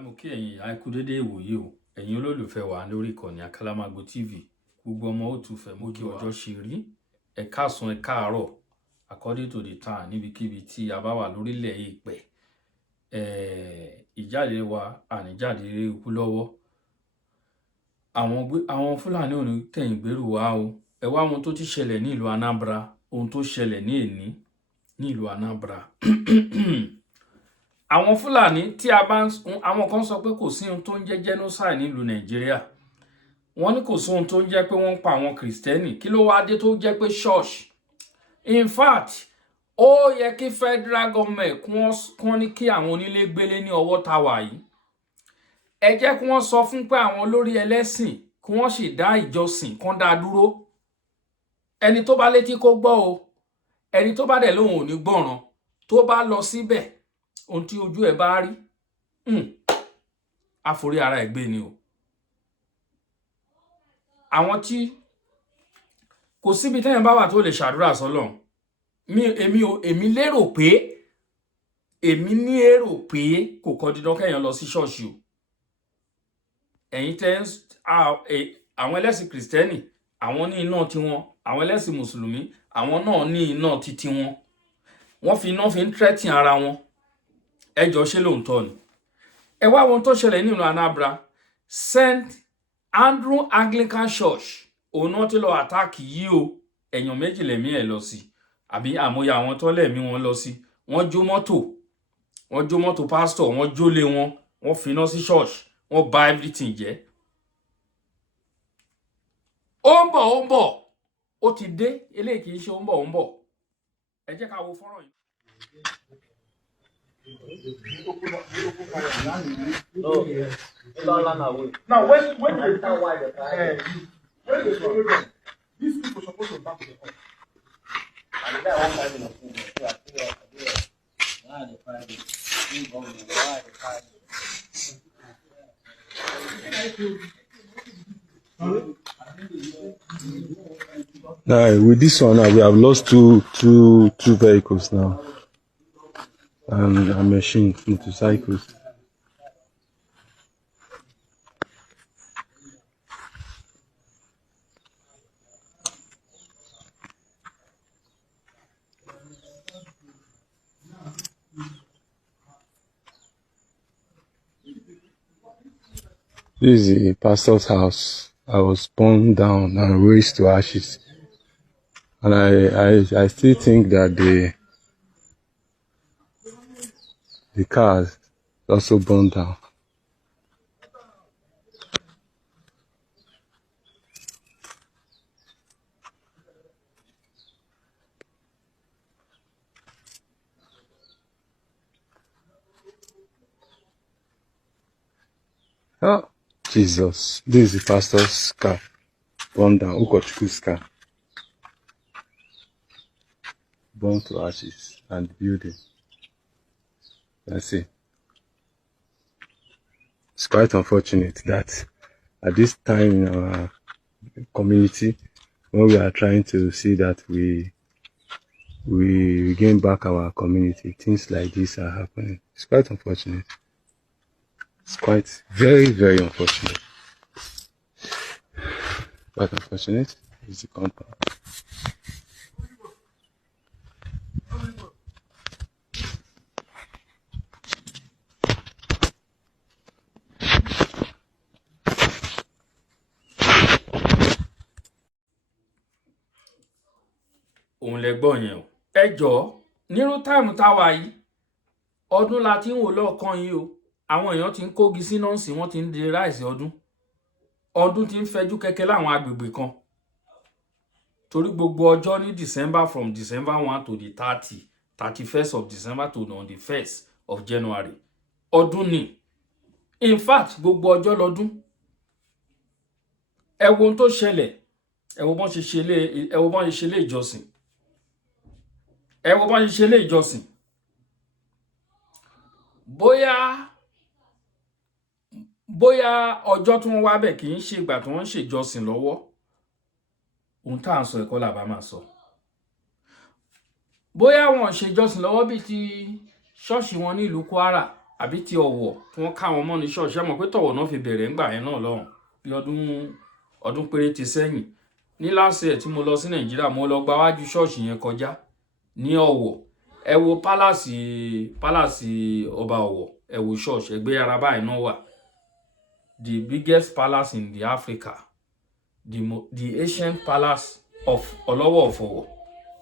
Mo kí ẹ̀yin àìkú dédé ìwòyí o, ẹ̀yin olólùfẹ́ wa lórí ìkànnì Akálámágo TV, gbogbo ọmọ Òtúfẹ̀ mo kí ọjọ́ ṣe rí, ẹ káàsán ẹ káàárọ̀ according to the time níbikíbi tí a bá wà lórílẹ̀ èèpẹ̀. Ìjáde wa àníjáde ikú lọ́wọ́. Àwọn Fúlàní ò ní kẹ̀yìn gbèrú wa o. Ẹ wá ohun tó ti ṣẹlẹ̀ ní ìlú Anambra, ohun tó ṣẹlẹ̀ ní èní ní ìlú Anambra. Àwọn Fúlàní tí àwọn kan sọ pé kò sí ohun tó ń jẹ́ genocide nílùú Nàìjíríà. Wọ́n ní kò sí ohun tó ń jẹ́ pé wọ́n ń pa àwọn Kristẹni. Kí ló wá dé tó jẹ́ pé church? In fact, ó yẹ kí federal government kún ní kí àwọn onílé gbélé ní ọwọ́ tá wà yìí. Ẹ jẹ́ kí wọ́n sọ fún pé àwọn olórí ẹlẹ́sìn kí wọ́n sì dá ìjọsìn kan dá dúró. Ẹni tó bá létí kó gbọ́ o. Ẹni tó bá dẹ̀ lóhùn ò ní gbọ́ràn tó bá lọ síbẹ̀ ohun tí ojú ẹ̀ bá rí àforí ara ẹ̀ gbé ni o. Àwọn tí kò síbi tẹ́yìn bá wà tó lè ṣàdúrà sọ́lọ́run. Èmi lérò pé kò kọ́ dídán kẹ́yàn lọ sí ṣọ́ọ̀ṣì o. Ẹ̀yin àwọn ẹlẹ́sìn Kristẹni àwọn ní iná tiwọn, àwọn ẹlẹ́sìn Mùsùlùmí àwọn náà ní iná titi wọn. Wọ́n fi iná fi ń threaten ara wọn. Ẹjọ́ ṣe lóòótọ́ ni. Ẹ wá ohun tó ṣẹlẹ̀ nínú Anambra. St. Andrew Anglican Church òun náà ti lọ attack yìí o. Èèyàn méjì lẹ̀mí ẹ̀ lọ sí, àbí àmọye àwọn tó lẹ̀mí wọn lọ sí. Wọ́n jó mọ́tò pastor, wọ́n jólé wọn, wọ́n finá sí church, wọ́n bà everything jẹ́. Ó ń bọ̀ ó ti dé. Eléyìí kì í ṣe ó ń bọ̀. Ẹ jẹ́ ká wo fọ́nrán yìí. Now, when they follow them, these people supposed to back to the court. Now, with this one, we have lost two vehicles now, and a machine, motorcycles. This is the pastor's house. I was burned down and razed to ashes. And I still think that the car is also burned down. Oh, Jesus. This is the pastor's car. Burned down. Ukochukwu's car. Burned to ashes and the building. Let's see. It's quite unfortunate that at this time in our community, when we are trying to see that we regain back our community, things like this are happening. It's quite unfortunate. It's quite very, very unfortunate. Quite unfortunate is the compound. Òun lẹ gbọ́ yẹn o. Ẹ jọ̀ọ́ nírú táìmù táwa yìí ọdún la ti ń wò lọ́ọ̀kan yìí o. Àwọn èèyàn ti ń kógi sí nọ́ọ̀sì, wọ́n ti ń di ráìsì ọdún ti ń fẹjú kẹ̀kẹ́ láwọn agbègbè kan. Torí gbogbo ọjọ́ ní December, from December 1 to the 31st of December to on the 1st of January. Ọdún ni. In fact, gbogbo ọjọ́ lọ́dún. Ẹ wo ohun tó ṣẹlẹ̀. Ẹ wo bọ́n ṣe ṣe ilé ìjọsìn. Bóyá ọjọ́ tí wọ́n wá bẹ̀ kì í ṣe ìgbà tí wọ́n ń ṣèjọsìn lọ́wọ́. Ohun tá à ń sọ ẹ̀kọ́ làbá máa sọ. Bóyá wọn ṣèjọsìn lọ́wọ́ bíi ti ṣọ́ọ̀ṣì wọn ní ìlú Kwara àbí ti Ọ̀wọ̀ tí wọ́n ká wọn mọ́ ní ṣọ́ọ̀ṣì. Ẹ mọ̀ pé tọ̀wọ̀ náà fi bẹ̀rẹ̀ ńgbà yẹn náà lọ́hùn bí ọdún péréte sẹ́yìn. Ní last year tí mo lọ sí Nàìjíríà, mo lọ gba wájú ṣọ́ọ̀ṣì yẹn kọjá ní Ọ̀wọ̀. Ẹ wo palace ọba Ọ̀wọ̀, ẹ wo ṣọ́ọ̀ṣì ẹgbẹ́ ara báyìí náà wà. The biggest palace in the Africa, the ancient palace of Ọlọ́wọ̀ of Ọ̀wọ̀.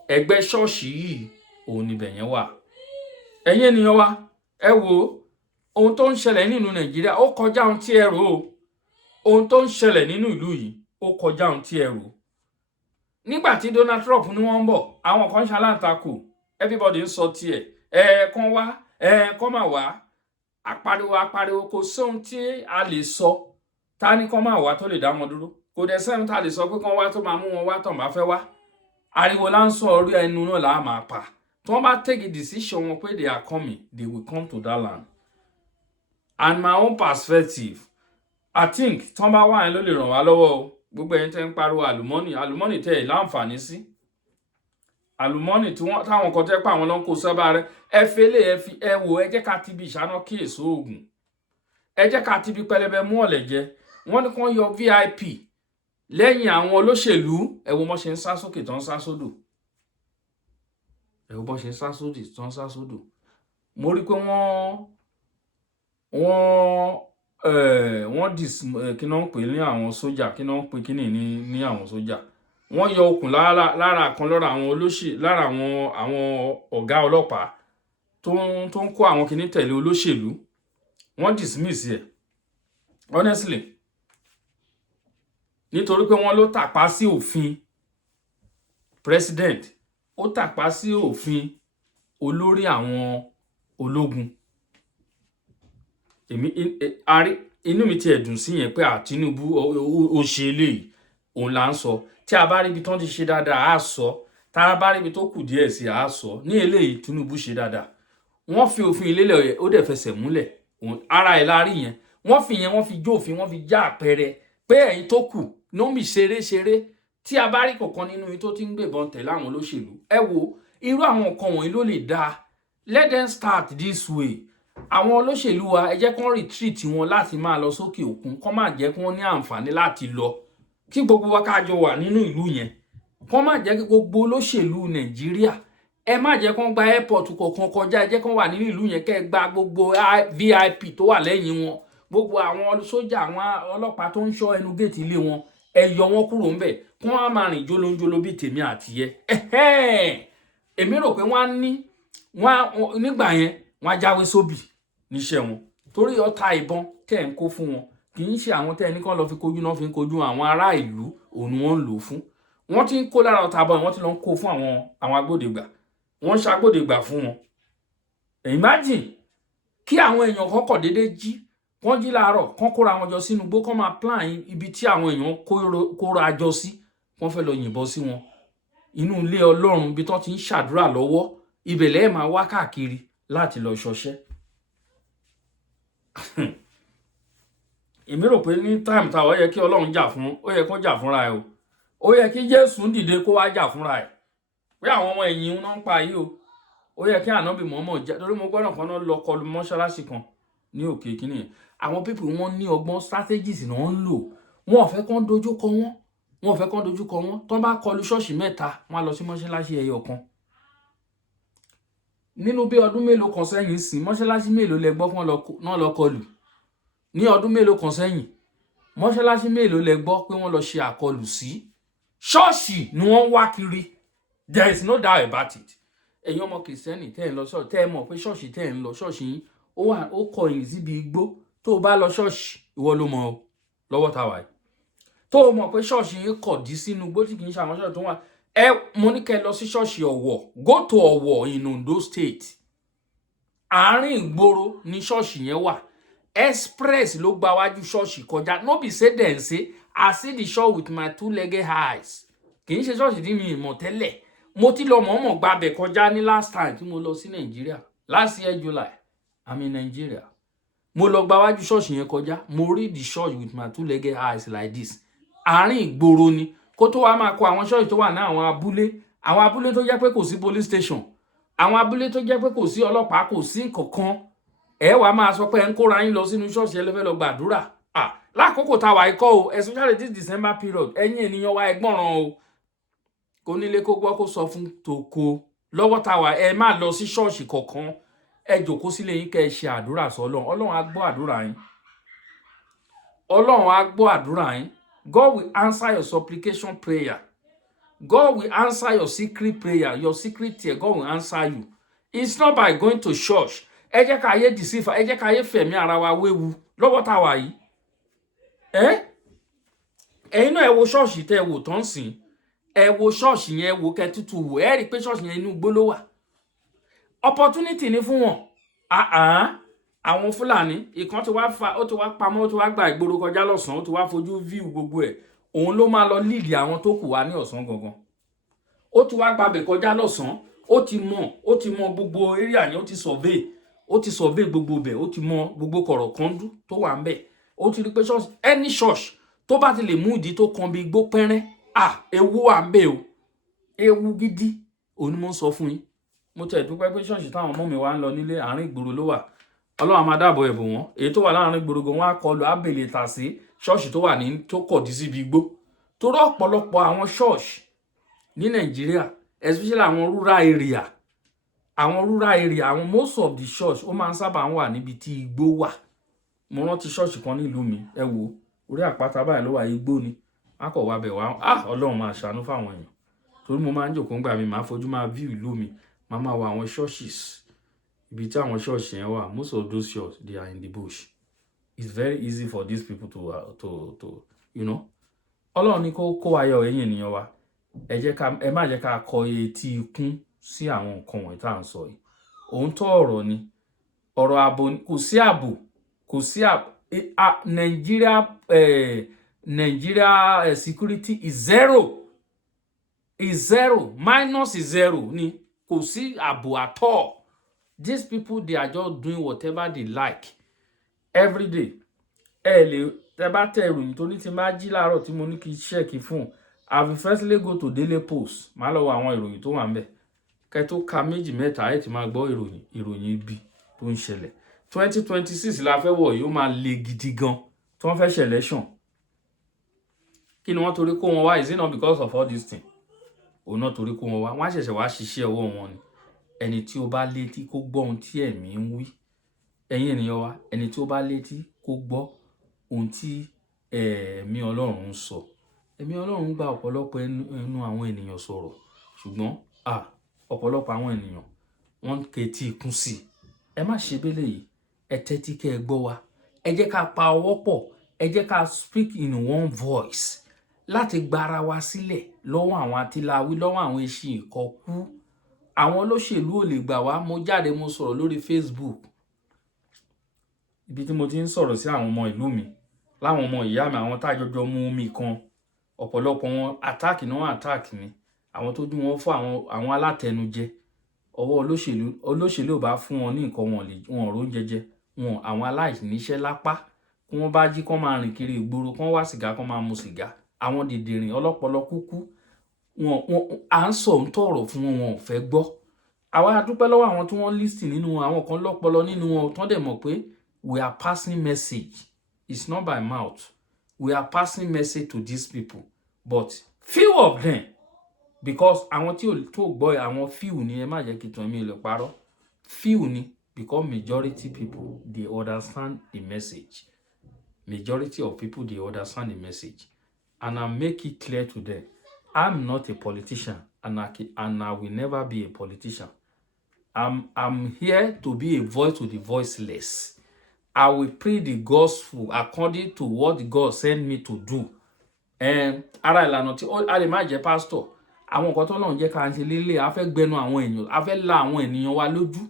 Ẹgbẹ́ ṣọ́ọ̀ṣì yìí òun níbẹ̀ yẹn wà. Ẹ̀yin ènìyàn wa, ẹ wo ohun tó ń ṣẹlẹ̀ nínú Nàìjíríà ó kọjá ohun tí ẹ rò ó. Ohun tó ń ṣẹlẹ̀ nínú ìlú yìí ó kọjá ohun tí ẹ rò. Nígbà tí Donald Trump ní wọ́n ń bọ̀, àwọn kan ṣaláǹtakò, everybody ń sọ tiẹ̀, kán wá, kán má wá, apariwo kò sóhun tí a lè sọ ta ní kán má wá tó lè dá wọn dúró. Kò dẹ̀ sẹ́hun tá a lè sọ pé kán wá tó máa mú wọn wá tán bá fẹ́ wá. Ariwo là ń sọ, orí ẹnu náà là á máa pa. Tí wọ́n bá take a decision wọn pé they are coming, they will come to that land. And my own perspective, I think tí wọ́n bá wà yẹn ló lè ràn wá lọ́wọ́ o. Gbogbo ẹ̀yin tẹ́ ń pariwo àlùmọ́nì tẹ́ ẹ̀ láǹfààní sí. Àlùmọ́nì táwọn kan tẹ́ pé àwọn ló ń kó sábà rẹ̀. Ẹ fẹ́lẹ̀ ẹ wò, ẹ jẹ́ ká ti bi ìṣáná kí èso oògùn. Ẹ jẹ́ ká ti bi pẹlẹbẹ mú ọ̀lẹ̀ jẹ. Wọ́n ní kán yọ VIP lẹ́yìn àwọn olóṣèlú. Ẹ wo bọ́n ṣe ń sá sókè tán sá sódò. Ẹ wo bọ́n ṣe ń sá sódì tán sá sódò. Mo rí pé wọ́n kí náà ń pè ní àwọn sójà, kí náà ń pè kíní ní àwọn sójà. Wọ́n yọ okùn lára kan lọ́ra àwọn olóṣèlú, lára àwọn ọ̀gá ọlọ́pàá tó ń kó àwọn kíní tẹ̀lé olóṣèlú. Wọ́n dismiss ẹ̀, honestly, nítorí pé wọ́n ló tàpá sí òfin president, ó tàpá sí òfin olórí àwọn ológun. Inú mi ti ẹ̀dùn sí yẹn pé Tinubu ó ṣe eléyìí, òun là ń sọ. Tí a bá rí ibi tán ti ṣe dáadáa á sọ, tá a bá rí ibi tó kù díẹ̀ sí á sọ. Ní eléyìí Tinubu ṣe dáadáa. Wọ́n fi òfin ìlélẹ̀, ó dẹ̀ fẹsẹ̀ múlẹ̀. Ara ẹ̀ la rí yẹn. Wọ́n fi jó òfin, wọ́n fi já àpẹẹrẹ pé ẹ̀yin tó kù nọ́mbì ṣeré. Tí a bá rí kọ̀ọ̀kan nínú yín tó ti ń gbébọn tẹ̀lé àwọn olóṣèlú, ẹ wo irú àwọn nǹkan wọ̀nyí ló lè dáa. Let them start this way. Àwọn olóṣèlú wa, ẹ jẹ́ kán retreat wọn láti máa lọ sókè òkun, kán má jẹ́ kí wọ́n ní àǹfààní láti lọ. Kí gbogbo wa ká jọ wà nínú ìlú yẹn. Kán má jẹ́ kí gbogbo olóṣèlú Nàìjíríà, ẹ má jẹ́ kán gba airport kọ̀ọ̀kan kọjá, ẹ jẹ́ kán wà nínú ìlú yẹn, kẹ́ ẹ gba gbogbo VIP tó wà lẹ́yìn wọn. Gbogbo àwọn sójà, àwọn ọlọ́pàá tó ń ṣọ́ ẹnu géètì ilé wọn, ẹ yọ wọn kúrò ńbẹ̀. Kán wá máa rìn jólóńjóló bí tèmi àti yẹ. Èmi rò pé nígbà yẹn wọ́n á jáwé sóbì níṣẹ́ wọn. Torí ọta ìbọn tẹ́ ń kó fún wọn kì í ṣe àwọn tẹ́ ẹni kan lọ fi kojú náà fi ń kojú àwọn ará ìlú, òun wọ́n ń lò fún. Wọ́n ti ń kó lára ọta ìbọn, wọ́n ti lọ ń kó fún àwọn agbódegbà. Wọ́n ń ṣagbódegbà fún wọn. Imagine kí àwọn èèyàn kan kọ̀ déédéé jí, wọ́n jí láàárọ̀, kán kóra wọn jọ sínú igbó, kán máa plan ibi tí àwọn èèyàn kóra jọ sí, wọ́n fẹ́ lọ yìnbọn sí wọn. Inú ilé Ọlọ́run bí tán ti ń ṣàdúrà lọ́wọ́, ibẹ̀ lẹ́ẹ̀ máa wá káàkiri láti lọ ṣọṣẹ́. Èmi rò pé ní time táwọn yẹ kí Ọlọ́run jà fún, ó yẹ kó jà fúnra ẹ̀ o. Ó yẹ kí Jésù dìde kó wá jà fúnra ẹ̀. Pé àwọn ọmọ ẹ̀yìn náà ń pa yìí o. Ó yẹ kí Ànábì Muhammad jà, torí mo gbọ́dọ̀ kan náà lọ kọlu mọ́ṣáláṣí kan ní òkè kíní yẹn. Àwọn people wọ́n ní ọgbọ́n, strategies náà ń lò. Wọ́n ò fẹ́ kán dojú kọ wọ́n. Tán bá kọlu ṣọ́ọ̀ṣì mẹ́ta, wọ́n á lọ sí mọ́ṣáláṣí ẹyọ kan. Nínú bí ọdún mélòó kan sẹ́yìn sí, mọ́ṣáláṣí mélòó lẹ gbọ́ fún náà lọ kọlù? Ní ọdún mélòó kan sẹ́yìn, mọ́ṣáláṣí mélòó lẹ gbọ́ pé wọ́n lọ ṣe àkọlù sí? Ṣọ́ọ̀ṣì ni wọ́n wá kiri. There is no doubt about it. Ẹ̀yin ọmọ Kìrìsìtẹ́nì tẹ́ ẹ̀ ń lọ ṣọ́ọ̀ṣì, tẹ́ ẹ mọ̀ pé ṣọ́ọ̀ṣì tẹ́ ẹ̀ ń lọ, ṣọ́ọ̀ṣì yín ó kọ̀yìn síbi igbó. Tó o bá lọ ṣọ́ọ̀ṣì, ìwọ ló mọ̀ o lọ́wọ́ tá a wà yìí. Tó o mọ̀ pé ṣọ́ọ̀ṣì yín kọ̀dí sínú igbó tí kì í ṣe àwọn ṣọ́ọ̀ṣì tó wà. Mo ní kẹ́ lọ sí ṣọ́ọ̀ṣì Ọ̀wọ̀. Go to Ọ̀wọ̀ in Ondo State. Àárín ìgboro ni ṣọ́ọ̀ṣì yẹn wà. Express ló gba wájú ṣọ́ọ̀ṣì kọjá. No be say dem say I see the shore with my two-legged eyes. Kì í ṣe ṣọ́ọ̀ṣì tí mi mọ̀ tẹ́lẹ̀. Mo ti lọ mọ̀ọ́mọ̀ gbabẹ̀ kọjá ní last time tí mo lọ sí Nàìjíríà. Last year July, I'm in Nigeria. Mo lọ gba wájú ṣọ́ọ̀ṣì yẹn kọjá. Mo read the church with my two-legged eyes like this. Àárín ìgboro ni. Kó tó wá máa kó àwọn ṣọ́ọ̀ṣì tó wà ní àwọn abúlé tó jẹ́ pé kò sí police station, àwọn abúlé tó jẹ́ pé kò sí ọlọ́pàá, kò sí nǹkankan. ẹ wàá máa sọ pé ẹ ń kóra yín lọ sínú ṣọ́ọ̀ṣì ẹ lọ́fẹ́ lọ gbàdúrà lákòókò táwa ikọ́ o especially this December period ẹ̀yin ènìyàn wa ẹ gbọ́ràn o kò nílé kó gbọ́ kó sọ fún tòkó lọ́wọ́ táwa ẹ má lọ sí ṣọ́ọ̀ṣì kọ̀ọ̀kan ẹ jòkó sílé yín kẹ́ ẹ ṣe àdúrà sọ́lọ́run Ọlọ́run á gbọ́ àdúrà yín Ọlọ́run á gbọ́ àdúrà yín God will answer your supplication prayer God will answer your secret prayer your secret tear God will answer you it's not by going to church ẹ jẹ́ ká yé deceive ẹ jẹ́ ká yé fẹ̀mí ara wa wéwu lọ́wọ́ táwa yìí ẹ̀yin náà ẹ wo ṣọ́ọ̀ṣì tẹ́ ẹ wò tán sìn ẹ wo ṣọ́ọ̀ṣì yẹn wo kẹ́ tútù wò ẹ rí i pé ṣọ́ọ̀ṣì yẹn inú igbó ló wà opportunity ni fún wọn àwọn Fúlàní ìkan ti wá fa ó ti wá pamọ́ ó ti wá gba ìgboro kọjá lọ́sàn-án ó ti wá fojú view gbogbo ẹ̀ òun ló máa lọ lead àwọn tó kù wá ní ọ̀sán gangan ó ti wá gbàbẹ̀ kọjá lọ́sàn-án ó ti mọ gbogbo area yẹn ó ti survey gbogbo bẹ̀ ó ti mọ gbogbo kọ̀rọ̀kọ́ndú tó wà ń bẹ̀ ó ti rí pé any church tó bá ti lè mú ìdí tó kan bí igbó pẹ́rẹ́ ewu wà ń bẹ̀ o ewu gidi òun ni mo ń sọ fún yín mo tẹ̀ dúpẹ́ pé ṣọ́ọ̀ṣì táwọn ọmọ mi wá ń lọ nílé àárín ìgboro ló wà Ọlọ́run máa dáàbò ẹ̀bùn wọn èyí tó wà láàárín ìgboro gan wọn á kọlu ábèlè tà sí ṣọ́ọ̀ṣì tó wà ní tó kọ̀dí síbi igbó torí ọ̀pọ̀lọpọ̀ àwọn ṣọ́ọ̀ṣì ní Nàìjíríà especially àwọn rural area àwọn most of the church ó máa ń sábà wà níbi tí igbó wà mo rántí ṣọ́ọ̀ṣì kan nílùú mi ẹ wo orí àpáta báyìí ló wà igbó ni a kò wá bẹ̀ wá Ọlọ́run máa ṣàánú fáwọn èèyàn torí mo máa ń jòkó ńgbà mi máa fojú máa view ìlú mi máa wá àwọn churches ibi tí àwọn church yẹn wà most of those churches they are in the bush it's very easy for these people to you know Ọlọ́run ní kó ayọ̀ ẹ̀yin ènìyàn wa ẹ má jẹ́ ká kọ etí ikún sí àwọn nǹkan wọ̀nyí tá à ń sọ yìí òun tó ọ̀rọ̀ ni ọ̀rọ̀ ààbò kò sí ààbò Nigeria security is zero minus is zero ni kò sí ààbò at all these people they are just doing whatever they like every day tẹ bá tẹ ìròyìn tó ní ti máa jí láàárọ̀ tí mo ní kí check fún I will firstly go to Daily Post máa lọ wo àwọn ìròyìn tó wà ń bẹ̀ kẹ́ tó ka méjì mẹ́ta ẹ ti máa gbọ́ ìròyìn ibi tó ń ṣẹlẹ̀ 2026 la fẹ́ wọ̀ yìí ó máa le gidi gan tí wọ́n fẹ́ ṣe election kí ni wọ́n torí kó wọn wá is it not because of all this thing òun náà torí kó wọn wá wọ́n á ṣẹ̀ṣẹ̀ wá ṣiṣẹ́ ọwọ́ wọn ni ẹni tí ó bá létí kó gbọ́ ohun tí ẹ̀mí ń wí ẹ̀yin ènìyàn wa ẹni tí ó bá létí kó gbọ́ ohun tí ẹ̀mí Ọlọ́run ń sọ ẹ̀mí Ọlọ́run gba ọ̀pọ̀lọpọ̀ ẹnu àwọn ènìyàn sọ̀rọ̀ ṣùgbọ́n ọ̀pọ̀lọpọ̀ àwọn ènìyàn wọ́n ń ketí ikún sí ẹ má ṣe bẹ́lẹ̀ yìí ẹ tẹ́tí kẹ́ ẹ gbọ́ wa ẹ jẹ́ ká pa ọwọ́ pọ̀ ẹ jẹ́ ká speak in one voice láti gbára wa sílẹ̀ lọ́wọ́ àwọn atiláwí lọ́wọ́ àwọn eṣin ìkọkú àwọn olóṣèlú ò lè gbà wá mo jáde mo sọ̀rọ̀ lórí Facebook ibi tí mo ti ń sọ̀rọ̀ sí àwọn ọmọ ìlú mi láwọn ọmọ ìyá mi àwọn tájọjọ mú omi kan ọ̀pọ̀lọpọ̀ wọn attack mi àwọn tó dún wọn fún àwọn alátẹnujẹ ọwọ́ olóṣèlú ò bá fún wọn ní nǹkan wọn ò róúnjẹ jẹ wọn àwọn aláìníṣẹ́ lápá kí wọ́n bá jí kán máa rìn kiri ìgboro kán wá sìgá kán máa mu sìgá àwọn dìdìrìn ọlọ́pọlọ kúkú wọn à ń sọ ń tọ̀rọ̀ fún wọn ò fẹ́ gbọ́ àwa adúpẹ́ lọ́wọ́ àwọn tí wọ́n listen nínú àwọn kan lọ́pọlọ nínú wọn tán dẹ̀ mọ̀ pé we are passing message it's not by mouth we are passing message to these people but few of them because àwọn tí ò tó gbọ́ àwọn few ni ẹ má jẹ́ kí tàn mí lè parọ́ few ni because majority people they understand the message majority of people they understand the message and I make it clear to them I'm not a politician and I will never be a politician. I'm here to be a voice to the voiceless. I will preach the gospel according to what God sent me to do. Ara ìlànà tí a lè má jẹ́ pastor àwọn nǹkan tó náà jẹ́ ká ṣe lélẹ̀ a fẹ́ gbẹnu àwọn èèyàn a fẹ́ la àwọn ènìyàn wa lójú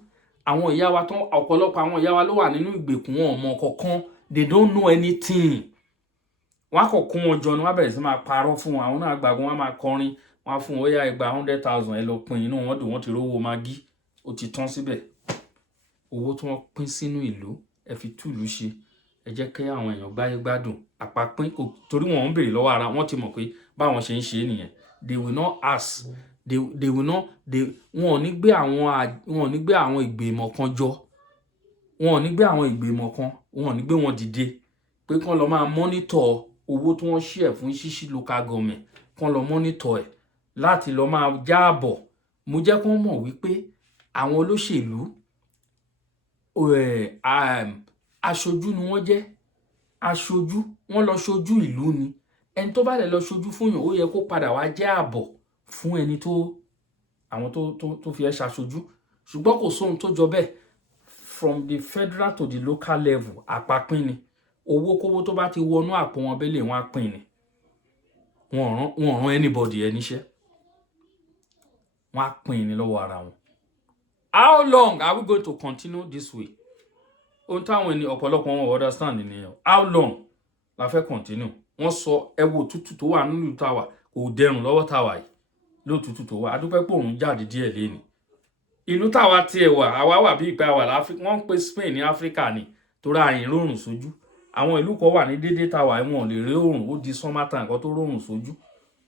àwọn ìyá wa tán ọ̀pọ̀lọpọ̀ àwọn ìyá wa ló wà nínú ìgbèkùn wọn ọmọ kọ̀ọ̀kan they don't know anything wọ́n á kọ̀ kún wọn jọ ni wọ́n bẹ̀rẹ̀ sí máa parọ́ fún wọn àwọn náà gbàgbọ́ wọn máa kọrin wọn á fún wọn ó yá igba 100,000 ẹ lọ pín inú wọn dùn wọ́n ti rówó magí ó ti tán síbẹ̀ owó tí wọ́n pín sínú ìlú ẹ fi túlù ṣe ẹ jẹ́ kí àwọn èèyàn gbáyé gbádùn àpapín kò torí wọn ń béèrè lọ́wọ́ ara wọn ti mọ̀ pé báwọn ṣe ń ṣe nìyẹn they will not ask they will not wọn ò ní gbé àwọn ìgbìmọ̀ kan jọ wọn ò ní gbé àwọn ìgbìmọ̀ kan, wọn ò ní gbé wọn dìde pé kán lọ máa mọ́nítọ̀ owó tí wọ́n ṣí ẹ̀ fún ṣíṣí local government, kán lọ mọ́nítọ̀ ẹ̀ láti lọ máa jáàbọ̀. Mo jẹ́ kó mọ̀ wípé àwọn olóṣèlú aṣojú ni wọ́n jẹ́, aṣojú, wọ́n lọ ṣojú ìlú ni. Ẹni tó bá lè lọ ṣojú fún yàn ó yẹ kó padà wá jẹ́ ààbọ̀ fún ẹni àwọn tó fi ẹ́ ṣaṣojú. Ṣùgbọ́n kò sóhun tó jọ bẹ́ẹ̀. From the federal to the local level, àpapín ni. Owó kówó tó bá ti wọnú àpò wọn bẹ́lẹ̀ wọn á pín ni. Wọn ò rán anybody ẹ níṣẹ́. Wọ́n á pín ni lọ́wọ́ ara wọn. How long are we going to continue this way? Ohun táwọn ẹni ọ̀pọ̀lọpọ̀ wọn understand nìyẹn. How long la fẹ́ continue? Wọ́n sọ ẹ wo òtútù tó wà nínú tàwa kò dẹrùn lọ́wọ́ tàwa yìí. Lótútù tó wà, a dúpẹ́ pé òun jáde díẹ̀ léni. Ìlú tàwa tiẹ̀ wà, àwa wà bí ìpẹ́ àwà láfíríkà. Wọ́n ń pe Spain ní Áfíríkà ni torí àyìn rórùn sójú. Àwọn ìlú kan wà ní dédé tàwa wọn ò lè rí oòrùn, ó di summer time kan tó rórùn sójú.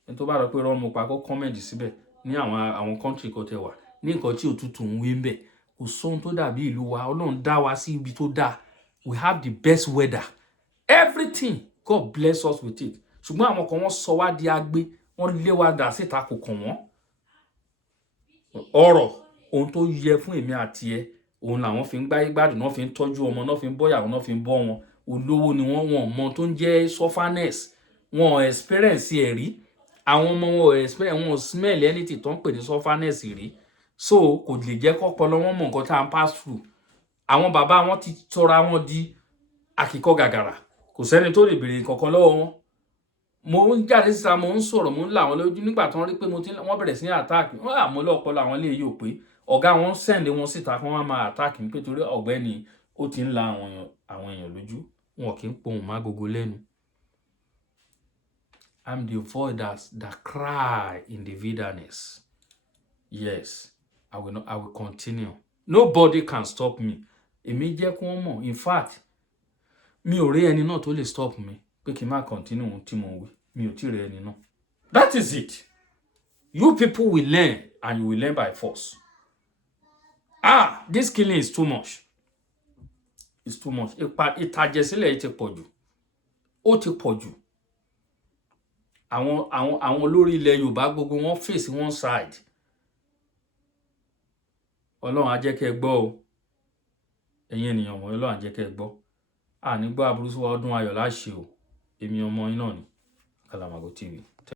Ẹni tó bá rọ pé rọ́n mo pa kó comment síbẹ̀ ní àwọn country kan tẹ wà ní nǹkan tí òtútù ń wé ń bẹ̀. Kò sóhun tó dàbí ìlú wa. Ọlọ́run dá wa sí ibi tó dáa. We have the best weather. Everything, God bless us with it. Ṣùgbọ́n àwọn kan wọ́n sọ wá di agbé, wọ́n lé wa dà síta kò kàn wọ́n. Ọ̀rọ̀ ohun tó yẹ fún èmi àti ẹ, òun làwọn fi ń gbáyé gbádùn, náà fi ń tọ́jú ọmọ, náà fi ń bọ́yàwó, náà fi ń bọ́ wọn. Olówó ni wọ́n mọ tó ń jẹ́ sufferness. Wọn ò experience ẹ̀ rí. Àwọn ọmọ wọn ò experience, wọn ò smell anything tó ń pè ní sufferness rí. So kò lè jẹ́ kọ́pọlọ wọn mọ nǹkan tá à ń pass through. Àwọn bàbá wọn ti tọra wọn di àkìkọ gàgàrà. Kò sẹ́ni tó lè béèrè kankan lọ́wọ́ wọn. Mo ń jáde síta, mo ń sọ̀rọ̀, mo ń là wọn lójú nígbà tí wọ́n rí pé wọ́n bẹ̀rẹ̀ sí ní attack. Wọ́n àmọ́ lọ́pọlọ àwọn ilé yóò pé ọ̀gá wọn send wọn síta kí wọ́n máa attack mi pé torí ọ̀gbẹ́ni ó ti ń la àwọn èèyàn lójú. Wọn kì í pohùn má gogo lẹ́nu. I'm the voice that cry in the wilderness. Yes, I will continue. Nobody can stop me. Èmi jẹ́ kí wọ́n mọ̀. In fact, mi ò rí ẹni náà tó lè stop me pé kí n má continue ohun tí mo wí. Mi ò tí rí ẹni náà. That is it. You people will learn and you will learn by force. This killing is too much. It's too much. Ìtàjẹ̀sílẹ̀ ti pọ̀ jù. Ó ti pọ̀ jù. Àwọn olórí ilẹ̀ Yorùbá gbogbo wọn face one side. Ọlọ́run á jẹ́ kẹ́ gbọ́ o. Ẹ̀yin ènìyàn wọ̀nyí Ọlọ́run á jẹ́ kẹ́ gbọ́. Ní gbọ́ aburú sí wa ọdún ayọ̀ láṣẹ o. Èmi ọmọ yín náà ni Kalamago TV.